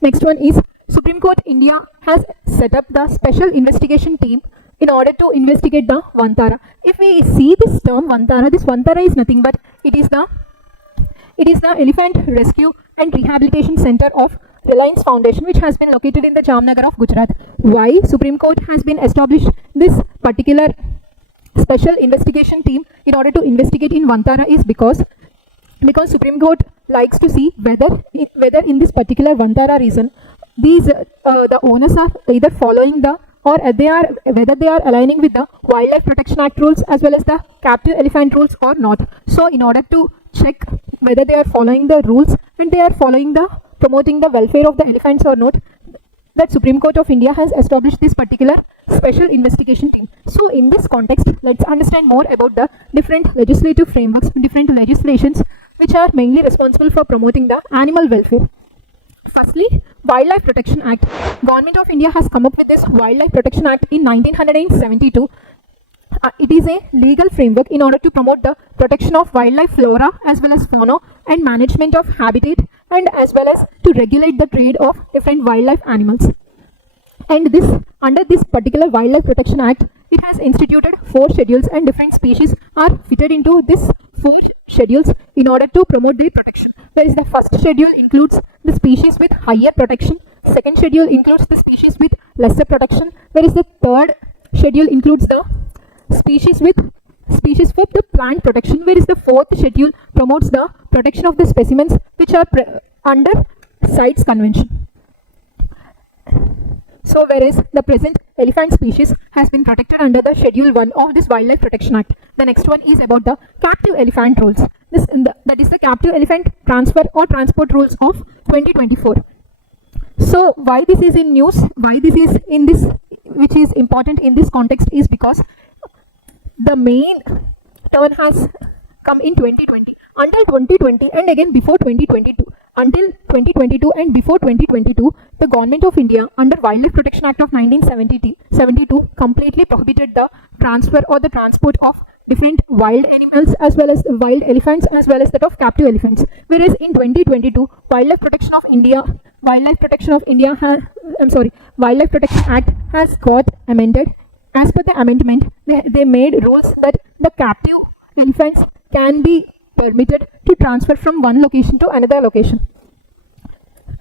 Next one is Supreme Court India has set up the special investigation team in order to investigate the Vantara. If we see this term Vantara, this Vantara is nothing but it is the Elephant Rescue and Rehabilitation Center of Reliance Foundation, which has been located in the Jamnagar of Gujarat. Why Supreme Court has been established this particular special investigation team in order to investigate in Vantara is because Supreme Court likes to see whether in this particular Vantara region these the owners are either following the or whether they are aligning with the Wildlife Protection Act rules as well as the captive elephant rules or not. So in order to check whether they are following the rules and they are promoting the welfare of the elephants or not, that Supreme Court of India has established this particular special investigation team. So in this context, let's understand more about the different legislative frameworks, different legislations which are mainly responsible for promoting the animal welfare. Firstly, Wildlife Protection Act. Government of India has come up with this Wildlife Protection Act in 1972. It is a legal framework in order to promote the protection of wildlife flora as well as fauna and management of habitat, and as well as to regulate the trade of different wildlife animals. And under this particular Wildlife Protection Act, it has instituted 4 schedules, and different species are fitted into this 4 schedules in order to promote their protection. Whereas the first schedule includes the species with higher protection, second schedule includes the species with lesser protection, whereas the third schedule includes the species for the plant protection, whereas the fourth schedule promotes the protection of the specimens which are under CITES Convention. So whereas the present elephant species has been protected under the Schedule 1 of this Wildlife Protection Act. The next one is about the captive elephant rules. That is the captive elephant transfer or transport rules of 2024. So why this is in news, why this is in this, which is important in this context, is because the main turn has come in 2020. Until 2020 and again before 2022. Until 2022 and before 2022, the Government of India under Wildlife Protection Act of 1972 completely prohibited the transfer or the transport of different wild animals as well as wild elephants as well as that of captive elephants. Whereas in 2022, Wildlife Protection Act has got amended. As per the amendment, they made rules that the captive elephants can be permitted to transfer from one location to another location.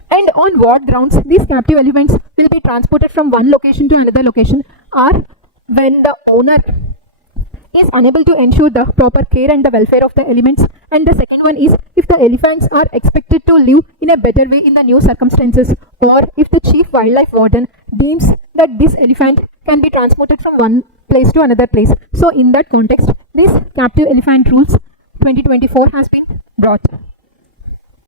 And on what grounds these captive elephants will be transported from one location to another location are when the owner is unable to ensure the proper care and the welfare of the elements. And the second one is if the elephants are expected to live in a better way in the new circumstances, or if the chief wildlife warden deems that this elephant can be transported from one place to another place. So in that context, this captive elephant rules 2024 has been brought.